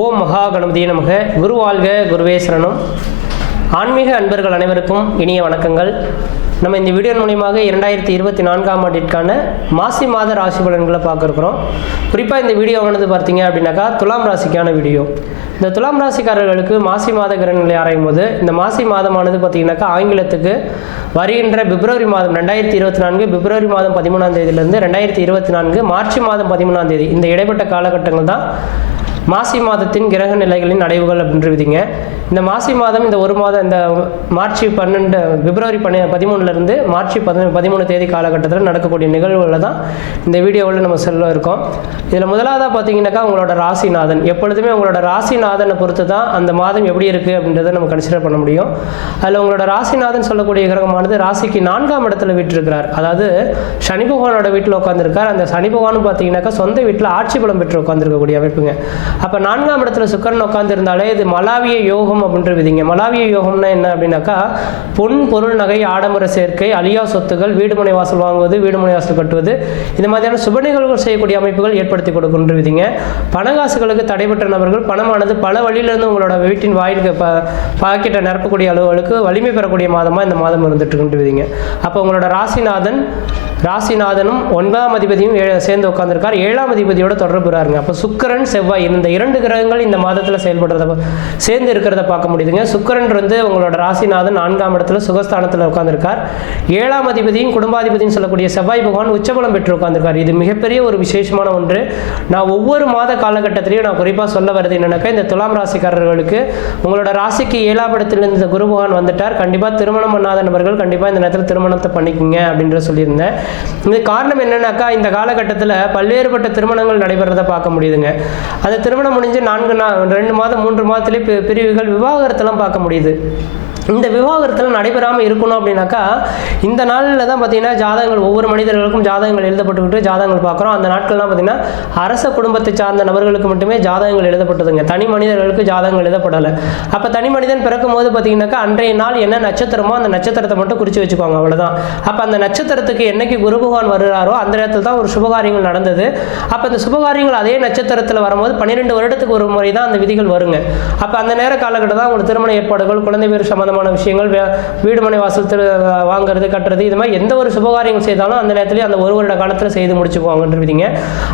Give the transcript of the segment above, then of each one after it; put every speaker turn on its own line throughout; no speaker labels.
ஓம் மகா கணபதிய நமக. குரு குருவேஸ்வரனும் ஆன்மீக அன்பர்கள் அனைவருக்கும் இனிய வணக்கங்கள். நம்ம இந்த வீடியோ மூலியமாக இரண்டாயிரத்தி இருபத்தி நான்காம் ஆண்டிற்கான மாசி மாத ராசி பலன்களை பார்க்குறோம். குறிப்பாக இந்த வீடியோ வந்து பார்த்தீங்க அப்படின்னாக்கா துலாம் ராசிக்கான வீடியோ. இந்த துலாம் ராசிக்காரர்களுக்கு மாசி மாத கிரகங்களை ஆராயும் போது இந்த மாசி மாதமானது பார்த்தீங்கன்னாக்கா ஆங்கிலத்துக்கு வருகின்ற பிப்ரவரி மாதம் ரெண்டாயிரத்தி இருபத்தி நான்கு பிப்ரவரி மாதம் பதிமூணாம் தேதியிலிருந்து ரெண்டாயிரத்தி இருபத்தி நான்கு மார்ச் மாதம் பதிமூணாம் தேதி. இந்த இடைப்பட்ட காலகட்டங்கள் தான் மாசி மாதத்தின் கிரக நிலைகளின் அடைவுகள் அப்படின்றதுங்க இந்த மாசி மாதம் இந்த ஒரு மாதம் இந்த மார்ச் பன்னெண்டு பிப்ரவரி பன்னெ பதிமூணுலேருந்து மார்ச் பதி பதிமூணு தேதி காலகட்டத்தில் நடக்கக்கூடிய நிகழ்வுகளில் தான் இந்த வீடியோவில் நம்ம சொல்ல இருக்கோம். இதில் முதலாவதாக பார்த்தீங்கன்னாக்கா உங்களோட ராசிநாதன். எப்பொழுதுமே உங்களோட ராசிநாதனை பொறுத்து தான் அந்த மாதம் எப்படி இருக்குது அப்படின்றத நம்ம கன்சிடர் பண்ண முடியும். அதில் உங்களோட ராசிநாதன் சொல்லக்கூடிய கிரகமானது ராசிக்கு நான்காம் இடத்துல விட்டிருக்கிறார் அதாவது சனி பகவானோட வீட்டில் உட்காந்துருக்கார் அந்த சனி பகவான் பார்த்தீங்கன்னாக்கா சொந்த வீட்டில் ஆட்சி பலம் பெற்று உட்காந்துருக்கக்கூடிய அமைப்புங்க. அப்போ நான்காம் இடத்துல சுக்கரன் உட்காந்துருந்தாலே இது மலாவிய யோகம் அப்படின்ற விதிங்க. மலாவிய யோகம்னா என்ன அப்படின்னாக்கா பொன் பொருள் நகை ஆடம்பர சேர்க்கை அழியா சொத்துகள் வீடுமனை வாசல் வாங்குவது வீடுமனை வாசல் கட்டுவது இந்த மாதிரியான சுப நிகழ்வுகள் செய்யக்கூடிய அமைப்புகள் ஏற்படுத்தி கொடுக்கின்ற விதிங்க. பணகாசுகளுக்கு தடைபெற்ற நபர்கள் பணமானது பல வழியிலிருந்து உங்களோட வீட்டின் வாயிலுக்கு ப பாக்கெட்டை நிரப்பக்கூடிய அளவுகளுக்கு வலிமை பெறக்கூடிய மாதமாக இந்த மாதம் இருந்துட்டு இருக்கின்ற விதிங்க. அப்போ உங்களோட ராசிநாதன் ராசிநாதனும் ஒன்பதாம் அதிபதியும் சேர்ந்து உட்காந்துருக்கார் ஏழாம் அதிபதியோட தொடர்புறாருங்க. அப்போ சுக்கரன் செவ்வாய் இந்த இந்த இரண்டு கிரகங்கள் இந்த மாதத்தில் செயல்படுறத சேர்ந்து இருக்கிறத பார்க்க முடியுதுங்க. சுக்கிரன் வந்து உங்களோட ராசிநாதன் நான்காம் இடத்துல சுகஸ்தானத்தில் உட்காந்துருக்கார் ஏழாம் அதிபதியும் குடும்பாதிபதியும் சொல்லக்கூடிய செவ்வாய் பகவான் உச்சபலம் பெற்று உட்காந்துருக்கார் இது மிகப்பெரிய ஒரு விசேஷமான ஒன்று. நான் ஒவ்வொரு மாத காலகட்டத்திலையும் நான் குறிப்பாக சொல்ல வருது என்னன்னாக்கா இந்த துலாம் ராசிக்காரர்களுக்கு உங்களோட ராசிக்கு ஏழாம் இடத்திலிருந்து இந்த குரு பகவான் வந்துட்டார். கண்டிப்பாக திருமணம் பண்ணாத நபர்கள் கண்டிப்பாக இந்த நேரத்தில் திருமணத்தை பண்ணிக்கோங்க அப்படின்ற சொல்லியிருந்தேன். இது காரணம் என்னன்னாக்கா இந்த காலகட்டத்தில் பல்வேறுபட்ட திருமணங்கள் நடைபெறதை பார்க்க முடியுதுங்க. அந்த திருமணம் முடிஞ்சு நான்கு நா ரெண்டு மாதம் மூன்று மாதத்துலேயே பிரிவுகள் விவாகரத்தெல்லாம் பார்க்க முடியுது. இந்த விவாகரத்தில் நடைபெறாமல் இருக்கணும் அப்படின்னாக்கா இந்த நாளில் தான் பார்த்தீங்கன்னா ஜாதகங்கள் ஒவ்வொரு மனிதர்களுக்கும் ஜாதகங்கள் எழுதப்பட்டுக்கிட்டு ஜாதகங்கள் பார்க்குறோம். அந்த நாட்கள்லாம் பார்த்தீங்கன்னா அரச குடும்பத்தை சார்ந்த நபர்களுக்கு மட்டுமே ஜாதகங்கள் எழுதப்பட்டதுங்க. தனி மனிதர்களுக்கு ஜாதகங்கள் எழுதப்படலை. அப்போ தனி மனிதன் பிறக்கும் போது பார்த்தீங்கன்னாக்கா அன்றைய நாள் என்ன நட்சத்திரமோ அந்த நட்சத்திரத்தை மட்டும் குறித்து வச்சுக்கோங்க அவ்வளோதான் அப்போ அந்த நட்சத்திரத்துக்கு என்னைக்கு குரு பகவான் வருகிறாரோ அந்த இடத்துல தான் ஒரு சுபகாரியங்கள் நடந்தது. அப்போ அந்த சுபகாரியங்கள் அதே நட்சத்திரத்தில் வரும்போது பன்னிரெண்டு வருடத்துக்கு ஒரு முறை தான் அந்த விதிகள் வருங்க. அப்போ அந்த நேர காலகட்டம் தான் உங்களுக்கு திருமண ஏற்பாடுகள் குழந்தை பேர் சம்பந்தமான விஷயங்கள் வீடுமனை வீடு மனை வாசல் திரு வாங்குறது கட்டுறது இது மாதிரி எந்த ஒரு சுபகாரியங்கள் செய்தாலும் அந்த நேரத்திலேயே அந்த ஒரு வருட காலத்தில் செய்து முடிச்சுக்குவாங்கன்ற விதிங்க.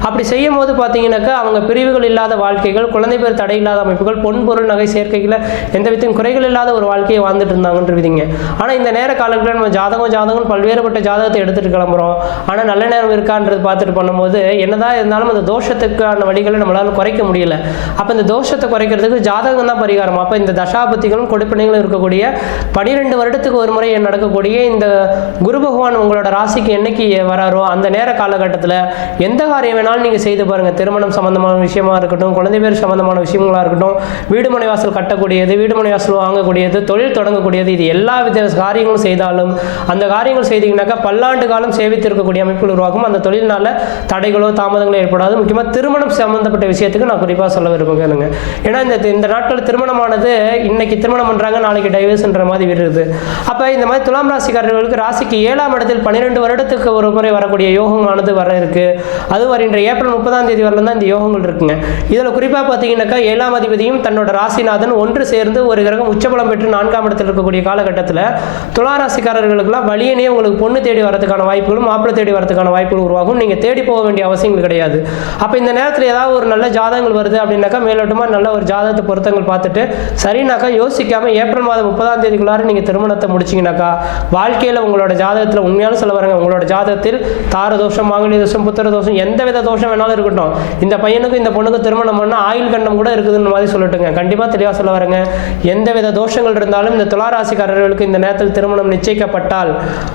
அப்படி செய்யும் போது பார்த்தீங்கன்னாக்கா அவங்க பிரிவுகள் இல்லாத வாழ்க்கைகள் குழந்தை பேர் தடை இல்லாத அமைப்புகள் பொன் பொருள் நகை சேர்க்கையில் எந்த விதத்தையும் குறைகள் இல்லாத ஒரு வாழ்க்கையை வாழ்ந்துட்டு இருந்தாங்கன்ற விதிங்க. ஆனால் இந்த நேர காலங்களில் நம்ம ஜாதகம் ஜாதகம் பல்வேறுபட்ட ஜாதகத்தை எடுத்துட்டு கிளம்புறோம். ஆனால் நல்ல நேரம் இருக்கான்றது பார்த்துட்டு பண்ணும்போது என்னதான் இருந்தாலும் அந்த தோஷத்துக்கான வழிகளை நம்மளால குறைக்க முடியும் முடியல. அப்போ இந்த தோஷத்தை குறைக்கிறதுக்கு ஜாதகம் தான் பரிகாரம்? அப்போ இந்த தசாபத்திகளும் கொடுப்பினைகளும் இருக்கக்கூடிய பனிரெண்டு வருடத்துக்கு ஒரு முறை நடக்கக்கூடிய இந்த குரு பகவான் உங்களோட ராசிக்கு என்னைக்கு வராரோ அந்த நேர காலகட்டத்தில் எந்த காரியம் வேணாலும் நீங்கள் செய்து பாருங்கள் திருமணம் சம்பந்தமான விஷயமா இருக்கட்டும் குழந்தை பேர் சம்பந்தமான விஷயங்களாக இருக்கட்டும் வீடு மனை வாசல் கட்டக்கூடியது வீடு மனை வாசல் வாங்கக்கூடியது தொழில் தொடங்கக்கூடியது இது எல்லா வித காரியங்களும் செய்தாலும் அந்த காரியங்கள் செய்தீங்கன்னாக்கா பல்லாண்டு காலம் சேவித்திருக்கக்கூடிய அமைப்புகள் உருவாகும். அந்த தொழில்னால தடைகளோ தாமதங்களோ ஏற்படாது. முக்கியமாக திருமணம் சம்பந்தப்பட்ட விஷயத்துக்கு நான் குறிப்பாக சொல்ல விரும்புகிறேங்க ஏன்னா இந்த இந்த நாட்கள் திருமணமானது இன்னைக்கு திருமணம் பண்ணுறாங்க நாளைக்கு டைவர்ஸ்ன்ற மாதிரி விடுறது. அப்போ இந்த மாதிரி துலாம் ராசிக்காரர்களுக்கு ராசிக்கு ஏழாம் இடத்தில் பன்னிரெண்டு வருடத்துக்கு ஒரு முறை வரக்கூடிய யோகமானது வர இருக்கு. அது வருகின்ற ஏப்ரல் முப்பதாம் தேதி வரலாம் தான் இந்த யோகங்கள் இருக்குங்க. இதில் குறிப்பாக பார்த்தீங்கன்னாக்கா ஏழாம் அதிபதியும் தன்னோட ராசிநாதன் ஒன்று சேர்ந்து ஒரு கிரகம் உச்சபலம் பெற்று நான்காம் இடத்தில் இருக்கக்கூடிய காலகட்டத்தில் துலா ராசிக்காரர்களுக்குலாம் வழியனே உங்களுக்கு பொண்ணு தேடி வரதுக்கான வாய்ப்புகளும் மாப்பிள்ளை தேடி வரதுக்கான வாய்ப்புகள் உருவாகும். நீங்கள் தேடி போக வேண்டிய அவசியங்கள் கிடையாது. அப்போ இந்த நேரத்தில் ஏதாவது ஒரு நல்ல ஜாதகங்கள் வருது அப்படின்னாக்கா மேலோட்டமாக நல்ல ஒரு ஜாதகத்தை பொருத்தங்கள் பார்த்துட்டு சரினாக்கா யோசிக்காம ஏப்ரல் மாதம் முப்பதாம் தேதிக்குள்ளார நீங்கள் திருமணத்தை முடிச்சிங்கனாக்கா வாழ்க்கையில் உங்களோட ஜாதகத்தில் உண்மையான சொல்ல வரங்க உங்களோட ஜாதகத்தில் தார தோஷம் மாங்கலி தோஷம் புத்திர தோஷம் எந்த வித தோஷம் வேணாலும் இருக்கட்டும். இந்த பையனுக்கும் இந்த பொண்ணுக்கு திருமணம் பண்ணால் ஆயுள் கண்டம் கூட இருக்குதுன்னு மாதிரி சொல்லட்டுங்க. கண்டிப்பாக தெளிவாக சொல்ல வரங்க. எந்த வித தோஷங்கள் இருந்தாலும் இந்த துளாராசிக்காரர்களுக்கு இந்த நேரத்தில் திருமணம் நிச்சயிக்கப்பட்டால்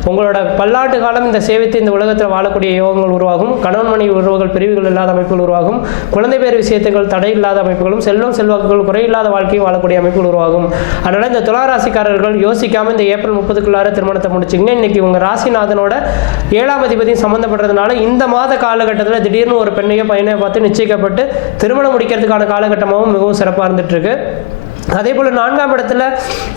உங்களோட பல்லாண்டு காலம் இந்த சேவித்து இந்த உலகத்தில் வாழக்கூடிய யோகங்கள் உருவாகும். கணவன் மனைவி உறவுகள் பிரிவுகள் இல்லாத அமைப்புகள் உருவாகும். குழந்தை பேர் விஷயத்தை தடை இல்லாத அமைப்புகளும் செல்வம் செல்வாக்குகள் குறையில்லாத வாழ்க்கையும் வாழக்கூடிய அமைப்புகள் உருவாகும். அதனால இந்த துளாராசிக்காரர்கள் யோசிக்காம இந்த ஏப்ரல் முப்பதுக்குள்ளார திருமணத்தை முடிச்சுங்க இன்னைக்கு உங்க ராசிநாதனோட ஏழாம் அதிபதியும் சம்மந்தப்படுறதுனால இந்த மாத காலகட்டத்தில் திடீர்னு ஒரு பெண்ணையோ பையனையோ பார்த்து நிச்சயிக்கப்பட்டு திருமணம் முடிக்கிறதுக்கான காலகட்டமாகவும் மிகவும் சிறப்பாக இருந்துட்டு இருக்கு. அதே போல் நான்காம் இடத்துல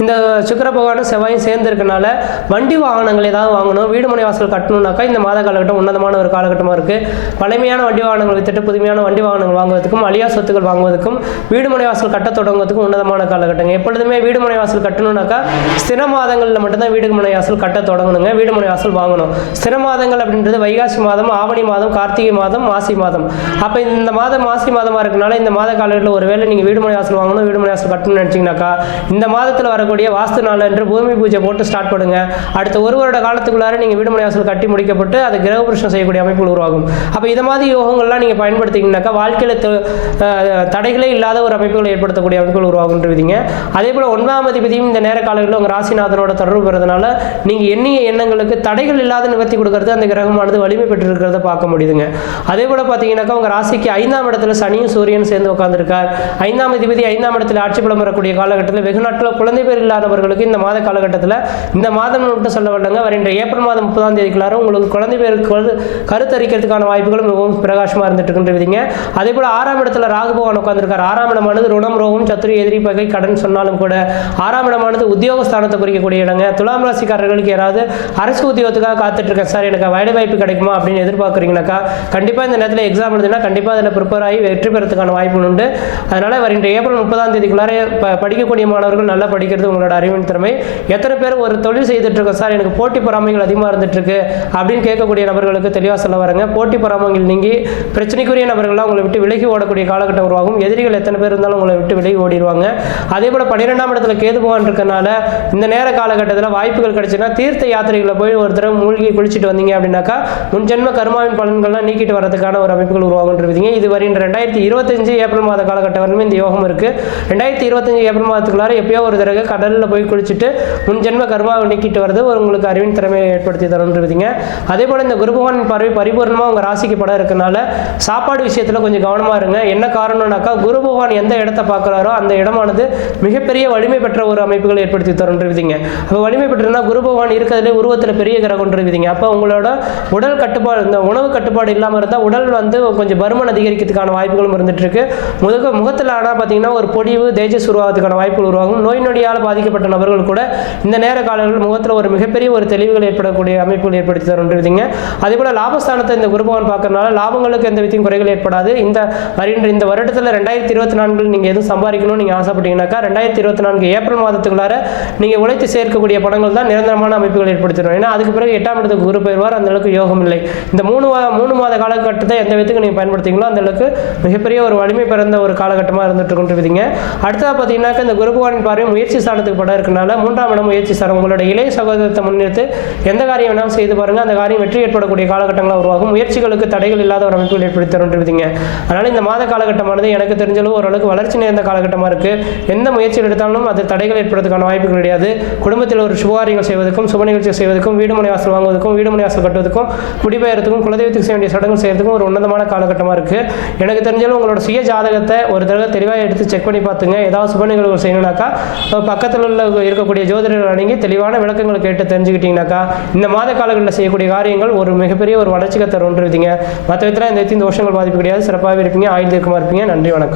இந்த சுக்கர பகவானும் செவ்வாயும் சேர்ந்துருக்கனால வண்டி வாகனங்கள் ஏதாவது வாங்கணும் வீடு மனை வாசல் கட்டணும்னாக்கா இந்த மாத காலகட்டம் உன்னதமான ஒரு காலகட்டமாக இருக்குது பழமையான வண்டி வாகனங்கள் வித்துட்டு புதுமையான வண்டி வாகனங்கள் வாங்குவதற்கும் அழியா சொத்துக்கள் வாங்குவதற்கும் வீடு மனை வாசல் கட்ட தொடங்குவதற்கும் உன்னதமான காலகட்டங்க. எப்பொழுதுமே வீடு மனை வாசல் கட்டணும்னாக்கா ஸ்திர மாதங்களில் மட்டும்தான் வீடு மனை வாசல் கட்ட தொடங்கணுங்க வீடு மனை வாசல் வாங்கணும். ஸ்திர மாதங்கள் அப்படின்றது வைகாசி மாதம் ஆவணி மாதம் கார்த்திகை மாதம் மாசி மாதம். அப்போ இந்த மாதம் மாசி மாதமாக இருக்கனால இந்த மாத காலகட்டத்தில் ஒருவேளை நீங்கள் வீடு மனை வாசல் வாங்கணும் வீடு மனை வாசல் கட்டணும்னு நினச்சிங்கனாக்கா இந்த மாதத்தில் வரக்கூடிய வாஸ்து நாள் என்று பூமி பூஜை போட்டு ஸ்டார்ட் பண்ணுங்க. அடுத்த ஒரு வருட காலத்துக்குள்ளார நீங்கள் வீடுமனை வாசல் கட்டி முடிக்கப்பட்டு அது கிரக புருஷம் செய்யக்கூடிய அமைப்புகள் உருவாகும். அப்போ இது மாதிரி யோகங்கள்லாம் நீங்கள் பயன்படுத்திங்கனாக்கா வாழ்க்கையில் தடைகளே இல்லாத ஒரு அமைப்புகளை ஏற்படுத்தக்கூடிய அமைப்புகள் உருவாகுன்றவிதிங்க அதே போல் ஒன்பதாம் அதிபதியும் இந்த நேர காலங்களில் உங்கள் ராசிநாதனோட தொடர்பு பெறதுனால நீங்கள் எண்ணிய எண்ணங்களுக்கு தடைகள் இல்லாத நிவர்த்தி கொடுக்கறது அந்த கிரகமானது வலிமை பெற்றிருக்கிறத பார்க்க முடியுதுங்க. அதே போல் பார்த்தீங்கன்னாக்கா உங்கள் ராசிக்கு ஐந்தாம் இடத்துல சனியும் சூரியன் சேர்ந்து உட்காந்துருக்கார் ஐந்தாம் அதிபதி ஐந்தாம் இடத்துல ஆட்சி பலம் வரக்கூடிய காலகட்டத்தில் வெகு நாட்கள் குழந்தை பேர் இல்லாதவர்களுக்கு இந்த மாத காலகட்டத்தில் இந்த மாதம் மட்டும் சொல்ல வேண்டாங்க வருகின்ற ஏப்ரல் மாதம் முப்பதாம் தேதிக்குள்ளார உங்களுக்கு குழந்தை பேருக்கு கரு- கருத்தரிக்கிறதுக்கான வாய்ப்புகளும் மிகவும் பிரகாசமாக இருந்துட்டு இருக்கின்றதுங்க அதே போல் ஆறாம் இடத்துல ராகு பகவான் உட்காந்துருக்கார் ஆறாம் இடமானது ருணம் ரோகம் சத்துரு எதிரி பகை கடன் சொன்னாலும் கூட ஆறாம் இடமானது உத்தியோகஸ்தானத்தை குறிக்கக்கூடிய இடங்க. துலாம் ராசிக்காரர்களுக்கு யாராவது அரசு உத்தியோகத்துக்காக காத்துட்டு இருக்கேன் சார் எனக்கு வேலை வாய்ப்பு கிடைக்குமா அப்படின்னு எதிர்பார்க்குறீங்கனாக்கா கண்டிப்பாக இந்த நேரத்தில் எக்ஸாம் எழுதுனா கண்டிப்பாக அதில் ப்ரிப்பேர் ஆகி வெற்றி பெறதுக்கான வாய்ப்புகள் உண்டு. அதனால் வருகின்ற ஏப்ரல் முப்பதாம் தேதிக்குள்ளார ப படிக்கக்கூடிய மாணவர்கள் நல்லா படிக்கிறது உங்களோட அறிவின் திறமை. எத்தனை பேர் ஒரு தொழில் செய்துட்டு இருக்கோம் சார் எனக்கு போட்டி பொறாமைகள் அதிகமாக இருந்துட்டு இருக்கு அப்படின்னு கேட்கக்கூடிய நபர்களுக்கு தெளிவாக சொல்ல வரங்க. போட்டி பொறாமைகள் நீங்கி பிரச்சனைக்குரிய நபர்கள்லாம் உங்களை விட்டு விலகி ஓடக்கூடிய காலகட்டம் உருவாகும். எதிரிகள் எத்தனை பேர் இருந்தாலும் உங்களை விட்டு விலகி ஓடிடுவாங்க. அதே போல் பன்னிரெண்டாம் இடத்துல கேது பகவான் இருக்கனால இந்த நேர காலகட்டத்தில் வாய்ப்புகள் கிடைச்சுன்னா தீர்த்த யாத்திரைகளை போய் ஒரு தடவை மூழ்கி குளிச்சுட்டு வந்தீங்க அப்படின்னாக்கா முன்ஜென்ம கர்மாவின் பலன்கள்லாம் நீக்கிட்டு வரதுக்கான ஒரு அமைப்புகள் உருவாகுன்றீங்க இது வருகின்ற ரெண்டாயிரத்தி இருபத்தஞ்சு ஏப்ரல் மாத காலகட்டம் வரைக்கும் இந்த யோகம் இருக்கு. ரெண்டாயிரத்தி இருபத்தி இருபத்தஞ்சு ஏப்ரல் மாதத்துக்குள்ளார எப்பயோ ஒரு தடவை கடலில் போய் குளிச்சுட்டு முன்ஜென்ம கர்மாவை நீக்கிட்டு வர்றது உங்களுக்கு அறிவின் திறமையை ஏற்படுத்தி தருன்றீங்க அதே போல் இந்த குருபகவான் பார்வை பரிபூர்ணமாக உங்கள் ராசிக்கு படம் இருக்கனால சாப்பாடு விஷயத்தில் கொஞ்சம் கவனமாக இருங்க. என்ன காரணம்னாக்கா குரு பகவான் எந்த இடத்த பார்க்குறாரோ அந்த இடமானது மிகப்பெரிய வலிமை பெற்ற ஒரு அமைப்புகளை ஏற்படுத்தி தருன்றீங்க அப்போ வலிமை பெற்றனா குரு பகவான் இருக்கிறதுலே உருவத்தில் பெரிய கிரகம்ன்றீங்க அப்போ உங்களோட உடல் கட்டுப்பாடு இந்த உணவு கட்டுப்பாடு இல்லாமல் இருந்தால் உடல் வந்து கொஞ்சம் பருமன் அதிகரிக்கிறதுக்கான வாய்ப்புகளும் இருந்துட்டு இருக்கு. முதுக முகத்தில் ஆனால் பார்த்தீங்கன்னா ஒரு பொடிவு தேஜஸ் உருவாகிறதுக்கான வாய்ப்புகள் உருவாகும். நோய் நொடியால் பாதிக்கப்பட்ட நபர்கள் கூட இந்த நேர காலங்களில் முகத்தில் ஒரு மிகப்பெரிய ஒரு தெளிவுகள் ஏற்படக்கூடிய அமைப்புகள் ஏற்படுத்தி தருன்றீங்க அதே போல் லாபஸ்தானத்தை இந்த குருபவன் பார்க்கறதுனால லாபங்களுக்கு எந்த விதத்தையும் குறைகள் ஏற்படாது. இந்த வருகின்ற இந்த வருடத்தில் ரெண்டாயிரத்தி இருபத்தி நான்கில் நீங்கள் எதுவும் சம்பாதிக்கணும்னு நீங்கள் ஆசைப்பட்டீங்கன்னாக்கா ரெண்டாயிரத்தி இருபத்தி நான்கு ஏப்ரல் மாதத்துக்குள்ளார நீங்கள் உழைத்து சேர்க்கக்கூடிய பணங்கள் தான் நிரந்தரமான அமைப்புகள் ஏற்படுத்திடும். ஏன்னா அதுக்கு பிறகு எட்டாம் இடத்துக்கு குரு போயிடுவார். அந்த அளவுக்கு யோகம் இல்லை. இந்த மூணு மூணு மாத காலகட்டத்தை எந்த விதத்துக்கு நீங்கள் பயன்படுத்திங்களோ அந்த அளவுக்கு மிகப்பெரிய ஒரு வலிமை பிறந்த ஒரு காலகட்டமாக இருந்துட்டு கொண்டிருப்பீங்க அடுத்ததாக பார்த்தீங்கன்னாக்கா இந்த குருபகவானின் பார்வை முயற்சி ஸ்தானத்துக்கு படம் இருக்கனால மூன்றாம் இடம் முயற்சி ஸ்தானம் உங்களோட இளைய சகோதரத்தை முன்னிறுத்து எந்த காரியம் வேணாலும் செய்து பாருங்க. அந்த காரியம் வெற்றி ஏற்படக்கூடிய காலகட்டங்களாக உருவாகும். முயற்சிகளுக்கு தடைகள் இல்லாத ஒரு அமைப்புகள் ஏற்படுத்தி தருன்றீங்க அதனால இந்த மாத காலகட்டமானது எனக்கு தெரிஞ்சளவு ஓரளவுக்கு வளர்ச்சி நேர்ந்த காலகட்டமாக இருக்கு. எந்த முயற்சிகள் எடுத்தாலும் அது தடைகள் ஏற்படுறதுக்கான வாய்ப்புகள் கிடையாது. குடும்பத்தில் ஒரு சுபகாரியங்கள் செய்வதற்கும் சுப நிகழ்ச்சிகள் செய்வதற்கும் வீடுமனை வாசல் வாங்குவதற்கும் வீடுமனை வாசல் கட்டுவதற்கும் குடிபெயர்த்துக்கும் குலதெய்வத்துக்கு செய்ய வேண்டிய சடங்கு செய்யறதுக்கும் ஒரு உன்னதமான காலகட்டமாக இருக்கு. எனக்கு தெரிஞ்சாலும் உங்களோட சுய ஜாதகத்தை ஒரு தடவை தெளிவாக எடுத்து செக் பண்ணி பார்த்துங்க. ஏதாவது சுப செய்யணுனாக்கா செய்யணும்னாக்கா பக்கத்தில் உள்ள இருக்கக்கூடிய ஜோதிடர்கள் அணுகி தெளிவான விளக்கங்களை கேட்டு தெரிஞ்சுக்கிட்டீங்கன்னாக்கா இந்த மாத காலங்களில் செய்யக்கூடிய காரியங்கள் ஒரு மிகப்பெரிய ஒரு வளர்ச்சிக்கு தருன்றீங்க மற்ற விதத்தில் இந்த விதத்தின் தோஷங்கள் பாதிப்பு கிடையாது. சிறப்பாகவே இருப்பீங்க. ஆயுள் தீர்க்கமாக இருப்பீங்க. நன்றி வணக்கம்.